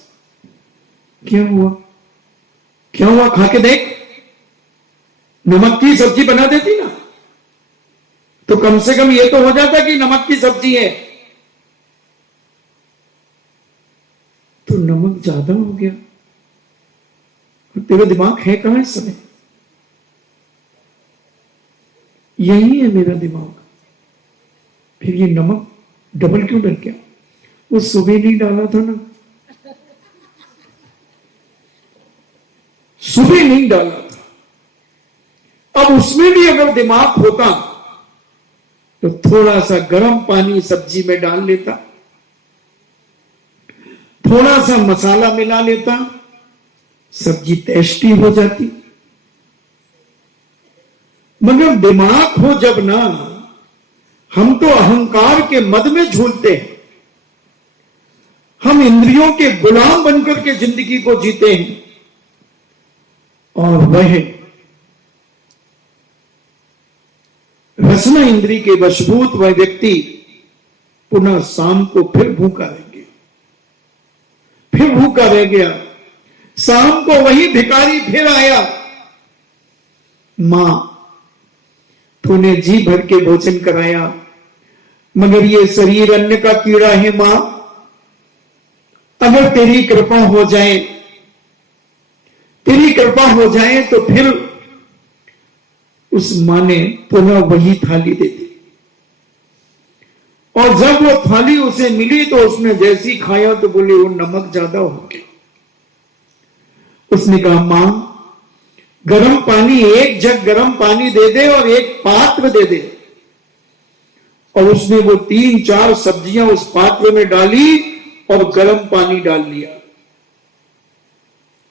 क्या हुआ? क्या हुआ? खा के देख। नमक की सब्जी बना देती ना तो कम से कम ये तो हो जाता कि नमक की सब्जी है। तो नमक ज्यादा हो गया। तेरा दिमाग है कहां इस समय? यही है मेरा दिमाग। फिर ये नमक डबल क्यों डल गया? वो सुबह नहीं डाला था ना, सुबह नहीं डाला था। अब उसमें भी अगर दिमाग होता तो थोड़ा सा गर्म पानी सब्जी में डाल लेता, थोड़ा सा मसाला मिला लेता, सब्जी टेस्टी हो जाती। मगर दिमाग हो जब ना, हम तो अहंकार के मद में झूलते हैं। हम इंद्रियों के गुलाम बनकर के जिंदगी को जीते हैं। और वह रसना इंद्री के वशभूत वह व्यक्ति पुनः शाम को फिर भूखा रह गया, फिर भूखा रह गया। शाम को वही भिखारी फिर आया। मां, तूने जी भर के भोजन कराया, मगर ये शरीर अन्न का कीड़ा है मां। अगर तेरी कृपा हो जाए, तेरी कृपा हो जाए तो फिर उस मां ने पुनः वही थाली दे दी। और जब वो थाली उसे मिली तो उसने जैसी खाया तो बोले वो नमक ज्यादा हो गया। उसने कहा मां, गर्म पानी, एक जग गर्म पानी दे दे और एक पात्र दे दे। और उसने वो 3-4 सब्जियां उस पात्र में डाली और गर्म पानी डाल लिया।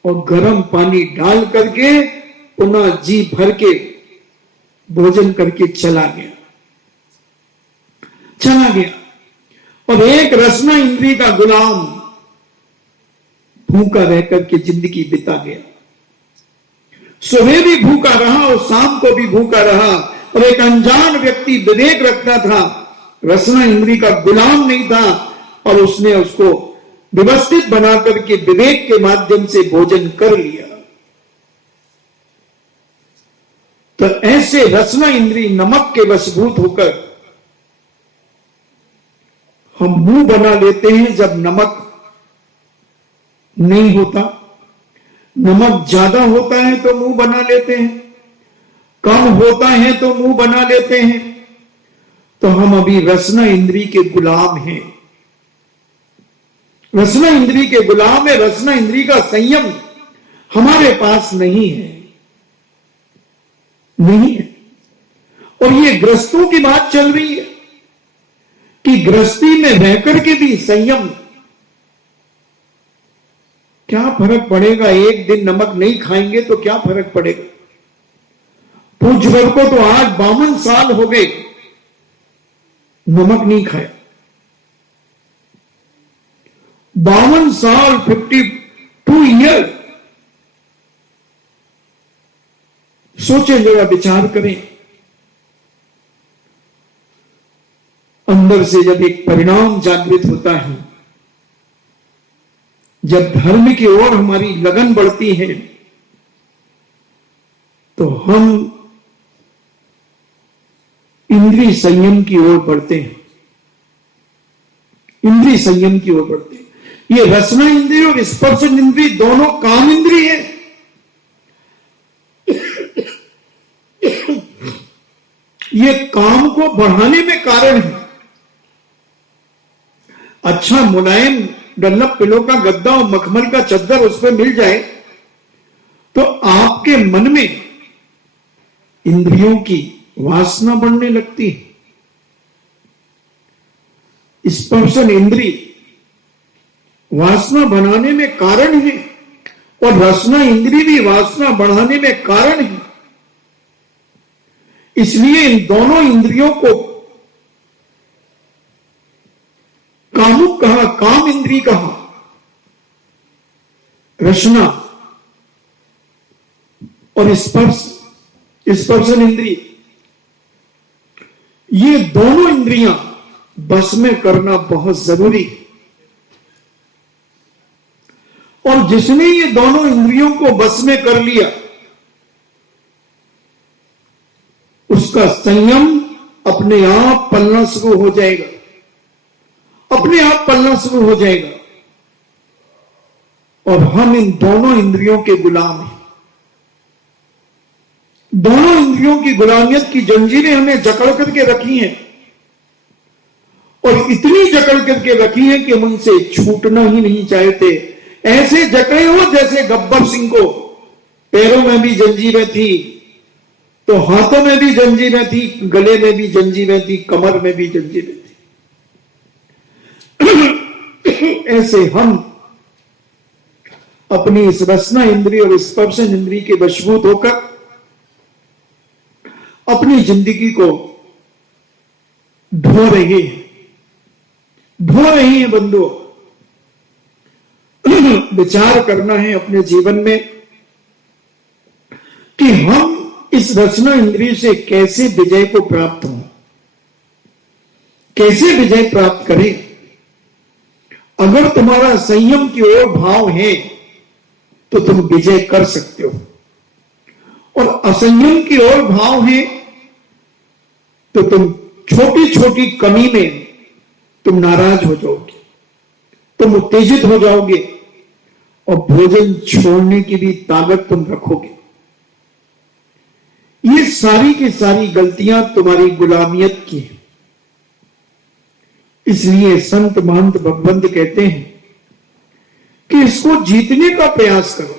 और गर्म पानी डाल करके पुनः जी भर के भोजन करके चला गया। और एक रसना इंद्री का गुलाम भूखा रह करके जिंदगी बिता गया। सुबह भी भूखा रहा और शाम को भी भूखा रहा। और एक अनजान व्यक्ति विवेक रखता था, रसना इंद्री का गुलाम नहीं था, और उसने उसको व्यवस्थित बना करके विवेक के माध्यम से भोजन कर लिया। तो ऐसे रसना इंद्री नमक के वशभूत होकर हम मुंह बना लेते हैं जब नमक नहीं होता। नमक ज्यादा होता है तो मुंह बना लेते हैं, कम होता है तो मुंह बना लेते हैं। तो हम अभी रसना इंद्री के गुलाम हैं। रसना इंद्री के गुलाम है। रसना इंद्री का संयम हमारे पास नहीं है, नहीं है। और ये ग्रस्तों की बात चल रही है कि गृहस्थी में रहकर के भी संयम। क्या फर्क पड़ेगा? एक दिन नमक नहीं खाएंगे तो क्या फर्क पड़ेगा? पूज्यवर को तो आज 52 साल हो गए नमक नहीं खाया। 52 साल, 52 ईयर। सोचे जरा, विचार करें। अंदर से जब एक परिणाम जागृत होता है, जब धर्म की ओर हमारी लगन बढ़ती है, तो हम इंद्रिय संयम की ओर बढ़ते हैं। इंद्रिय संयम की ओर बढ़ते हैं। ये रसना इंद्रिय और स्पर्श इंद्रिय दोनों काम इंद्रिय है। ये काम को बढ़ाने में कारण है। अच्छा मुलायम डल्लप पिलो का गद्दा और मखमल का चद्दर उस पर मिल जाए तो आपके मन में इंद्रियों की वासना बढ़ने लगती है। स्पर्शन इंद्रिय वासना बनाने में कारण है और रसना इंद्रिय भी वासना बढ़ाने में कारण है। इसलिए इन दोनों इंद्रियों को कामुक कहा, काम इंद्रिय कहा। रसना और स्पर्शन इंद्रिय, ये दोनों इंद्रियां बस में करना बहुत जरूरी है। और जिसने ये दोनों इंद्रियों को बस में कर लिया उसका संयम अपने आप पलना शुरू हो जाएगा, अपने आप पलना शुरू हो जाएगा। और हम इन दोनों इंद्रियों के गुलाम हैं। दोनों इंद्रियों की गुलामियत की जंजीरें हमें जकड़ करके रखी हैं और इतनी जकड़ करके रखी है कि हम उनसे छूटना ही नहीं चाहते। ऐसे जकड़े हो जैसे गब्बर सिंह को पैरों में भी जंजीरें थी, तो हाथों में भी जंजीरें थी, गले में भी जंजीरें थी, कमर में भी जंजीरें थी। ऐसे हम अपनी इस रसना इंद्रिय और स्पर्शन इंद्रिय के वशीभूत होकर अपनी जिंदगी को ढो रहे हैं बंधुओं। विचार करना है अपने जीवन में कि हम इस रसना इंद्रिय से कैसे विजय को प्राप्त हो, कैसे विजय प्राप्त करें। अगर तुम्हारा संयम की ओर भाव है तो तुम विजय कर सकते हो, और असंयम की ओर भाव है तो तुम छोटी छोटी कमी में तुम नाराज हो जाओगे, तुम उत्तेजित हो जाओगे और भोजन छोड़ने की भी ताकत तुम रखोगे। ये सारी की सारी गलतियां तुम्हारी गुलामियत की है। इसलिए संत महंत भगवंत कहते हैं कि इसको जीतने का प्रयास करो।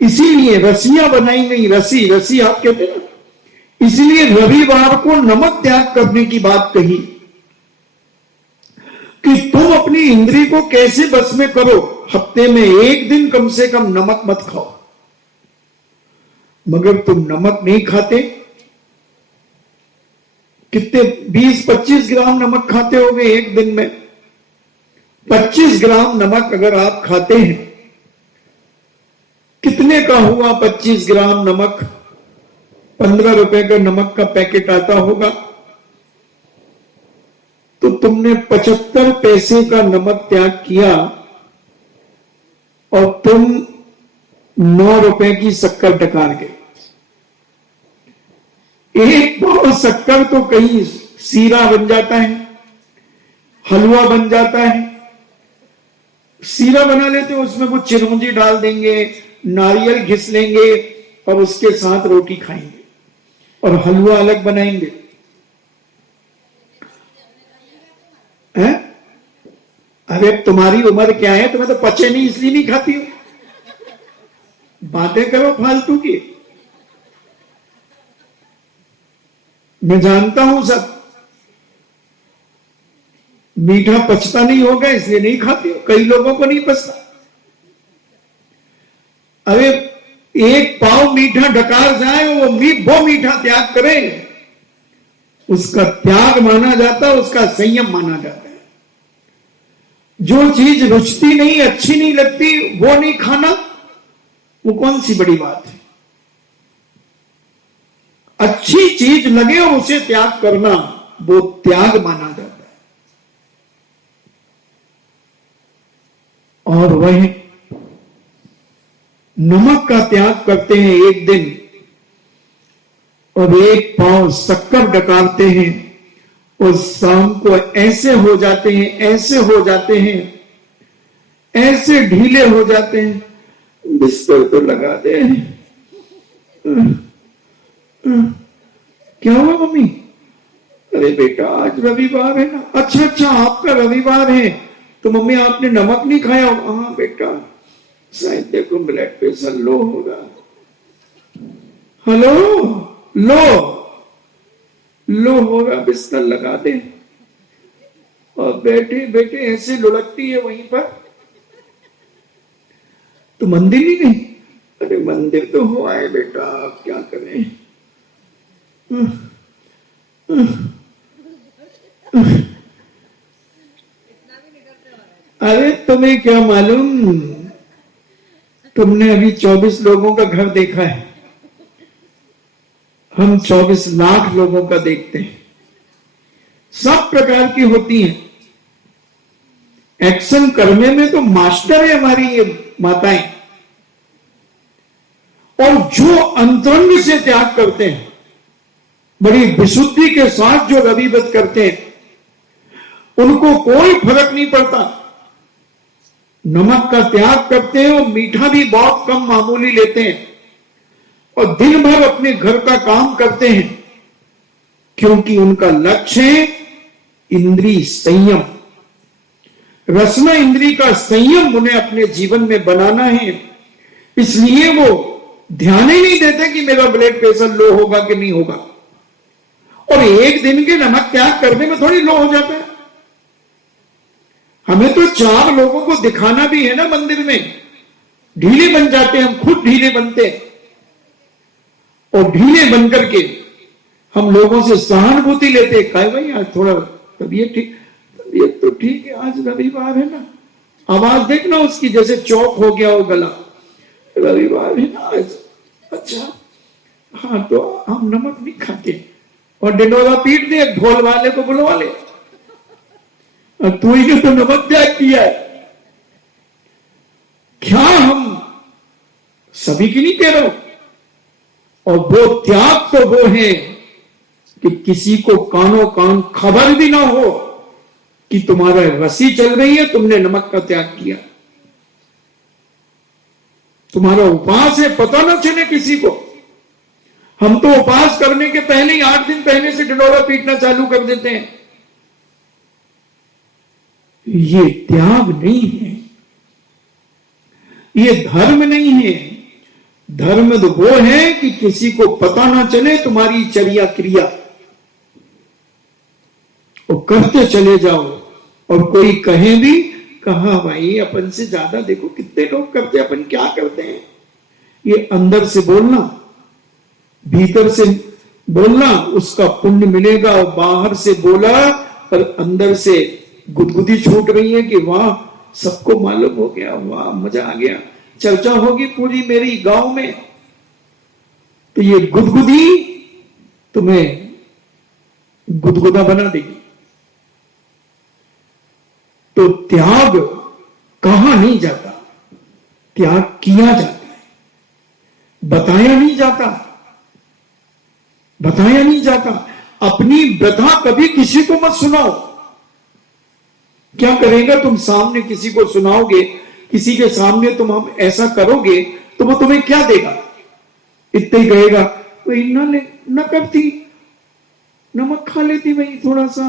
इसीलिए रसियां बनाई गई, रसी आप कहते हैं ना, इसलिए रविवार को नमक त्याग करने की बात कही कि तुम अपनी इंद्री को कैसे बस में करो। हफ्ते में एक दिन कम से कम नमक मत खाओ। मगर तुम नमक नहीं खाते, कितने 20-25 ग्राम नमक खाते होगे एक दिन में। 25 ग्राम नमक अगर आप खाते हैं, कितने का हुआ 25 ग्राम नमक? 15 रुपए का नमक का पैकेट आता होगा, तो तुमने 75 पैसे का नमक त्याग किया और तुम 9 रुपए की शक्कर डकार गए। एक पाव शक्कर तो कहीं सीरा बन जाता है, हलवा बन जाता है। सीरा बना लेते हो, उसमें कुछ चिरौंजी डाल देंगे, नारियल घिस लेंगे और उसके साथ रोटी खाएंगे, और हलवा अलग बनाएंगे। हैं? अरे तुम्हारी उम्र क्या है, तुम्हें तो पचे नहीं इसलिए नहीं खाती हो। बातें करो फालतू की। मैं जानता हूं सब, मीठा पचता नहीं होगा इसलिए नहीं खाती हो। कई लोगों को नहीं पचता। अरे एक पाव मीठा डकार जाए, वो मीठा त्याग करे, उसका त्याग माना जाता है, उसका संयम माना जाता है। जो चीज रुचती नहीं, अच्छी नहीं लगती, वो नहीं खाना, वो कौन सी बड़ी बात है। अच्छी चीज लगे और उसे त्याग करना, वो त्याग माना जाता है। और वह नमक का त्याग करते हैं एक दिन, और एक पाव शक्कर डकारते हैं, और शाम को ऐसे हो जाते हैं, ऐसे हो जाते हैं, ऐसे ढीले हो जाते हैं, बिस्तर तो लगा दे। क्या हुआ मम्मी? अरे बेटा आज रविवार है ना। अच्छा अच्छा, आपका रविवार है तो मम्मी आपने नमक नहीं खाया? हाँ बेटा, शायद देखो ब्लड प्रेशर लो होगा। हेलो, लो लो होगा, बिस्तर लगा दे। और बैठे बैठे ऐसे लुढ़कती है वहीं पर। तो मंदिर नहीं गई? अरे मंदिर तो हो आए बेटा, आप क्या करें। अरे तुम्हें क्या मालूम, तुमने अभी 24 लोगों का घर देखा है, हम 24 लाख लोगों का देखते हैं। सब प्रकार की होती हैं। एक्शन करने में तो मास्टर है हमारी ये माताएं। और जो अंतरंग से त्याग करते हैं, बड़ी विशुद्धि के साथ जो रवि व्रत करते हैं, उनको कोई फर्क नहीं पड़ता। नमक का त्याग करते हैं और मीठा भी बहुत कम मामूली लेते हैं और दिन भर अपने घर का काम करते हैं, क्योंकि उनका लक्ष्य है इंद्रिय संयम। रसना इंद्रिय का संयम उन्हें अपने जीवन में बनाना है। इसलिए वो ध्यान ही नहीं देते कि मेरा ब्लड प्रेशर लो होगा कि नहीं होगा। और एक दिन के नमक त्याग करने में थोड़ी लो हो जाता है। हमें तो 4 लोगों को दिखाना भी है ना मंदिर में। ढीले बन जाते हैं, हम खुद ढीले बनते हैं और ढीले बन करके हम लोगों से सहानुभूति लेते हैं। कहे भाई आज थोड़ा तबीयत तो ठीक है, आज रविवार है ना। आवाज देखना उसकी जैसे चौक हो गया हो गला। रविवार है ना आज, अच्छा हाँ तो हम नमक नहीं खाते। और डिंडोरा पीट दे, ढोल वाले को बुलवा ले, तू ही ने तो नमक त्याग किया है। क्या हम सभी की नहीं कह रहा हूं। और वो त्याग तो वो है कि किसी को कानों कान खबर भी ना हो कि तुम्हारा रस्सी चल रही है, तुमने नमक का त्याग किया। तुम्हारा उपवास है, पता ना चले किसी को। हम तो उपवास करने के पहले ही 8 दिन पहले से ढिंडोरा पीटना चालू कर देते हैं। ये त्याग नहीं है, ये धर्म नहीं है। धर्म तो वो है कि किसी को पता ना चले तुम्हारी चर्या क्रिया, और करते चले जाओ। और कोई कहे भी, कहा भाई अपन से ज्यादा देखो कितने लोग करते, अपन क्या करते हैं। ये अंदर से बोलना, भीतर से बोलना, उसका पुण्य मिलेगा। और बाहर से बोला पर अंदर से गुदगुदी छूट रही है कि वाह सबको मालूम हो गया, वाह मजा आ गया, चर्चा होगी पूरी मेरी गांव में। तो ये गुदगुदी तुम्हें गुदगुदा बना देगी। तो त्याग कहा नहीं जाता, त्याग किया जाता है, बताया नहीं जाता, बताया नहीं जाता। अपनी व्यथा कभी किसी को मत सुनाओ। क्या करेगा, तुम सामने किसी को सुनाओगे, किसी के सामने तुम हम ऐसा करोगे तो वो तुम्हें क्या देगा? इतना ही कहेगा वही न करती, नमक खा लेती वही थोड़ा सा,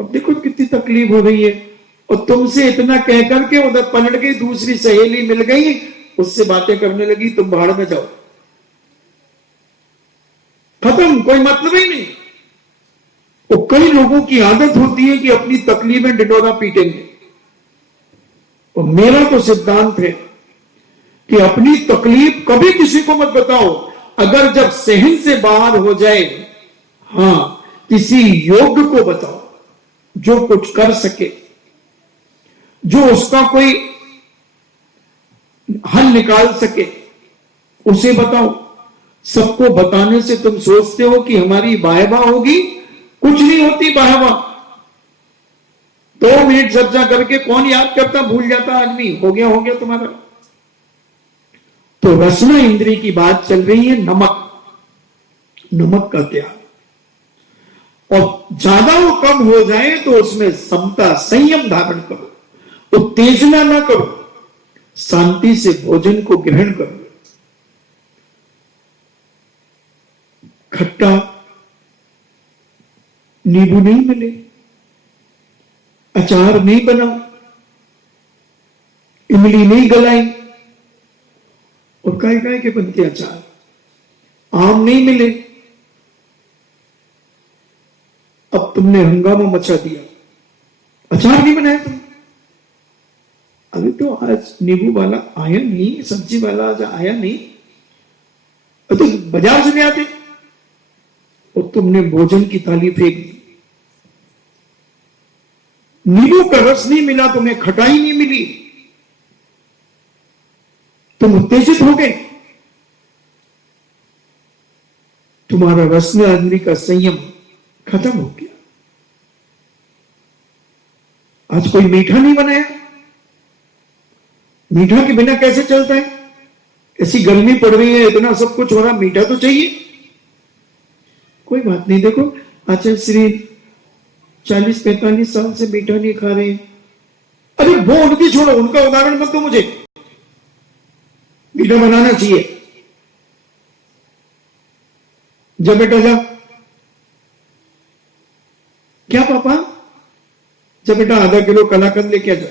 अब देखो कितनी तकलीफ हो रही है। और तुमसे इतना कह करके उधर पलट गई, दूसरी सहेली मिल गई, उससे बातें करने लगी, तुम भाड़ में जाओ, खत्म, कोई मतलब ही नहीं। और कई लोगों की आदत होती है कि अपनी तकलीफें ढिंडोरा पीटेंगे। और मेरा तो सिद्धांत है कि अपनी तकलीफ कभी किसी को मत बताओ। अगर जब सहन से बाहर हो जाए, हाँ किसी योग्य को बताओ जो कुछ कर सके, जो उसका कोई हल निकाल सके, उसे बताओ। सबको बताने से तुम सोचते हो कि हमारी वाहवा होगी, कुछ नहीं होती वाहवा। 2 मिनट चर्चा करके कौन याद करता, भूल जाता आदमी, हो गया तुम्हारा। तो रसना इंद्रिय की बात चल रही है, नमक का त्याग। और ज्यादा वो कम हो जाए तो उसमें समता संयम धारण करो, उत्तेजना ना करो, शांति से भोजन को ग्रहण करो। खट्टा नींबू नहीं मिले, अचार नहीं बना, इमली नहीं गलाई, और काय के बनते अचार, आम नहीं मिले, अब तुमने हंगामा मचा दिया, अचार नहीं बनाया तुम। अभी तो आज नींबू वाला आया नहीं, सब्जी वाला आज आया नहीं, तो बाजार से ले आते, और तुमने भोजन की थाली फेंक दी। नींबू का रस नहीं मिला तुम्हें, खटाई नहीं मिली, तुम उत्तेजित हो गए, तुम्हारा रसना इंद्रिय का संयम खत्म हो गया। आज कोई मीठा नहीं बनाया, मीठा के बिना कैसे चलता है? ऐसी गर्मी पड़ रही है, इतना सब कुछ हो रहा, मीठा तो चाहिए। कोई बात नहीं, देखो आचार्य श्री 40-45 साल से मीठा नहीं खा रहे हैं। अरे वो उनकी छोड़ो, उनका उदाहरण मत दो मुझे, मीठा बनाना चाहिए। जा बेटा जा। क्या पापा? जा बेटा आधा किलो कलाकंद लेके आ जा।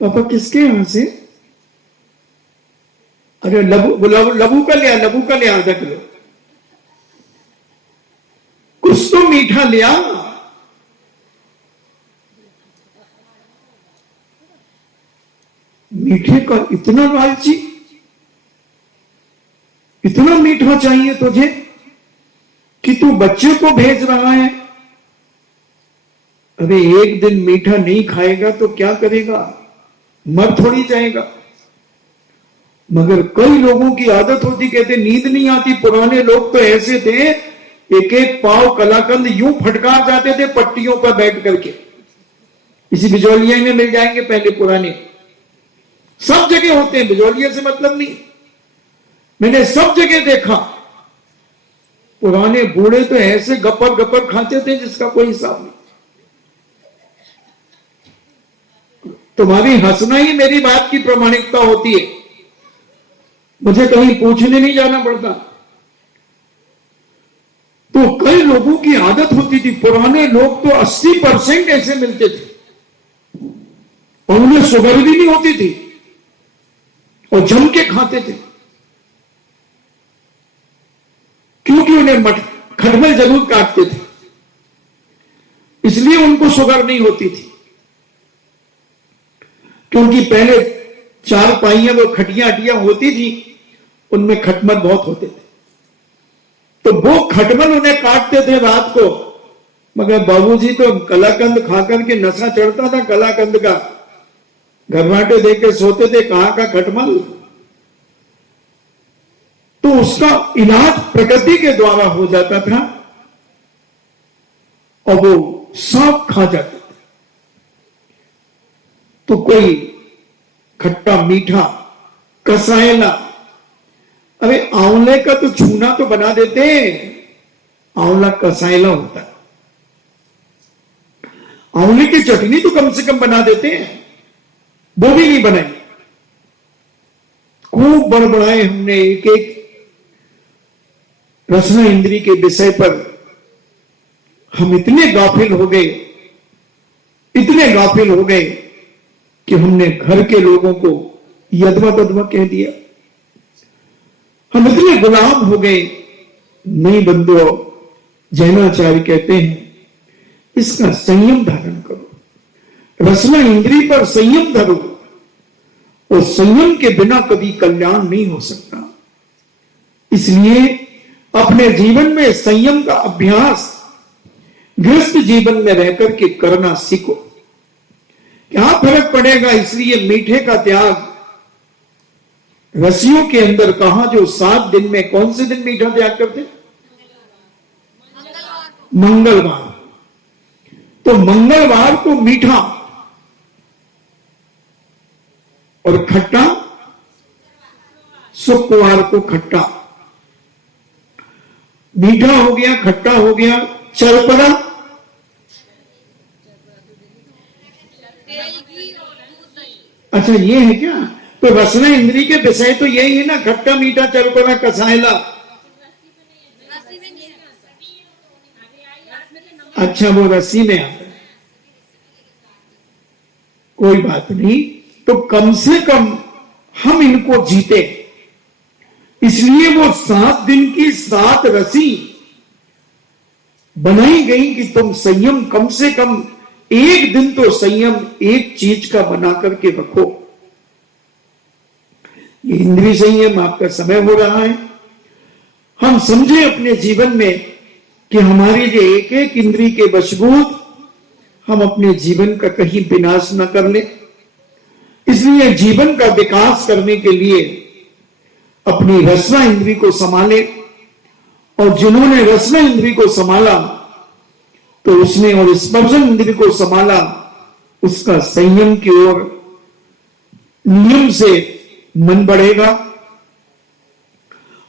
पापा किसके यहां से? अरे लबू का लिया, लबू का लिया आधा किलो। कुछ तो मीठा लिया। मीठे का इतना लालची, इतना मीठा चाहिए तुझे कि तू बच्चे को भेज रहा है। अरे एक दिन मीठा नहीं खाएगा तो क्या करेगा? मर थोड़ी जाएगा। मगर कई लोगों की आदत होती, कहते नींद नहीं आती। पुराने लोग तो ऐसे थे, एक एक पाव कलाकंद यूं फटकार जाते थे पट्टियों पर बैठ करके। इसी बिजौलिया में मिल जाएंगे, पहले पुराने सब जगह होते हैं, बिजौलिया से मतलब नहीं, मैंने सब जगह देखा। पुराने बूढ़े तो ऐसे गपर गपर खाते थे जिसका कोई हिसाब नहीं। तुम्हारी हंसना ही मेरी बात की प्रामाणिकता होती है, मुझे कहीं पूछने नहीं जाना पड़ता। तो कई लोगों की आदत होती थी, पुराने लोग तो 80% ऐसे मिलते थे, और उन्हें शुगर भी नहीं होती थी, और जम के खाते थे, क्योंकि उन्हें खटमल जरूर काटते थे, इसलिए उनको शुगर नहीं होती थी। क्योंकि पहले 4 पाइयां वो खटियां हटियां होती थी, उनमें खटमल बहुत होते थे, तो वो खटमल उन्हें काटते थे रात को। मगर बाबूजी तो कलाकंद खाकर के नशा चढ़ता था कलाकंद का, घरवाटे देख के सोते थे, कहां का खटमल। तो उसका इलाज प्रकृति के द्वारा हो जाता था, और वो सब खा जाते थे। तो कोई खट्टा मीठा कसायला, अरे आंवले का तो छूना तो बना देते हैं, आंवला कसायला होता है। आंवले की चटनी तो कम से कम बना देते हैं, वो भी नहीं बनाई। खूब बड़बड़ाए हमने एक एक रसना इंद्री के विषय पर। हम इतने गाफिल हो गए, इतने गाफिल हो गए कि हमने घर के लोगों को यदवा तदवा कह दिया। हम इतने गुलाम हो गए। नहीं बंदो, जैनाचार्य कहते हैं इसका संयम धारण करो, रसना इंद्री पर संयम धरो, और संयम के बिना कभी कल्याण नहीं हो सकता। इसलिए अपने जीवन में संयम का अभ्यास गृहस्थ जीवन में रहकर के करना सीखो। क्या फर्क पड़ेगा? इसलिए मीठे का त्याग रसियों के अंदर कहा, जो 7 दिन में कौन से दिन मीठा त्याग करते? मंगलवार। तो मंगलवार को मीठा और खट्टा, शुक्रवार को खट्टा। मीठा हो गया, खट्टा हो गया, चरपरा, अच्छा ये है क्या? तो रसना इंद्री के विषय तो यही है ना, खट्टा मीठा चरपरा कसायला। अच्छा वो रस्सी में आता है, कोई बात नहीं। तो कम से कम हम इनको जीते, इसलिए वो 7 दिन की 7 रस्सी बनाई गई कि तुम संयम कम से कम एक दिन तो संयम एक चीज का बना करके रखो। ये इंद्रिय संयम आपका समय हो रहा है। हम समझे अपने जीवन में कि हमारी जो एक एक इंद्रिय के वशभूत हम अपने जीवन का कहीं विनाश न कर ले, इसलिए जीवन का विकास करने के लिए अपनी रसना इंद्रिय को संभाले। और जिन्होंने रसना इंद्रिय को संभाला तो उसने, और स्पर्शन इंद्रिय को संभाला, उसका संयम की ओर नियम से मन बढ़ेगा।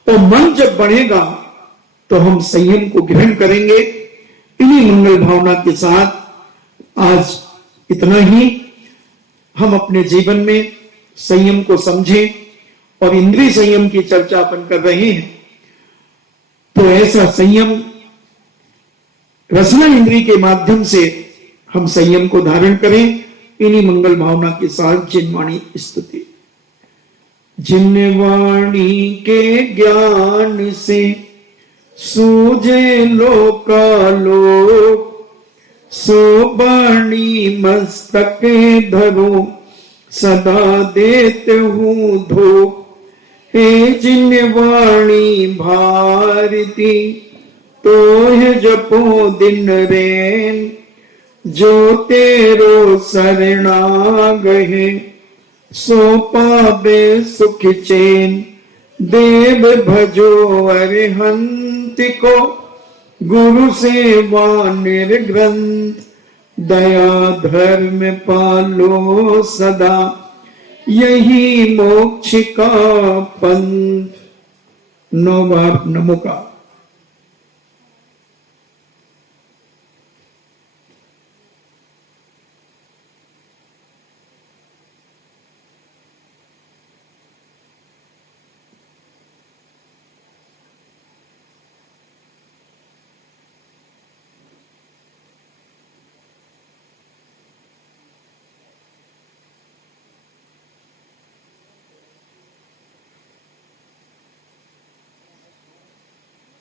और मन जब बढ़ेगा तो हम संयम को ग्रहण करेंगे। इन्हीं मंगल भावना के साथ आज इतना ही। हम अपने जीवन में संयम को समझें, और इंद्रिय संयम की चर्चा अपन कर रहे हैं। तो ऐसा संयम रसना इंद्रिय के माध्यम से हम संयम को धारण करें। इन्हीं मंगल भावना के साथ जिनवाणी स्तुति। जिनवाणी के ज्ञान से सूझे लोकालोक, सो बाणी मस्तक धरो सदा देते हूँ धोख। हे जिनवाणी भारती तो है जपो दिन रैन, जो तेरो शरणागहे सो पावे सुख चैन। देव भजो अरिहंत को गुरु सेवा निर्ग्रंथ, दया धर्म पालो सदा यही मोक्ष का पंथ। 9 बार नमो का।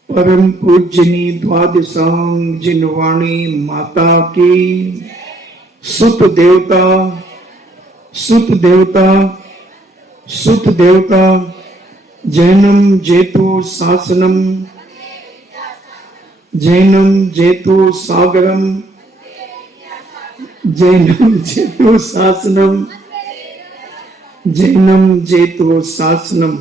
परम पूजनी द्वादशांग जिनवाणी माता की सुत देवता, सुत देवता, सुत देवता, जैनम जेतु शासनम, जैनम जेतु सागरम, जैनम जेतु शासनम, जैनम जेतु शासनम।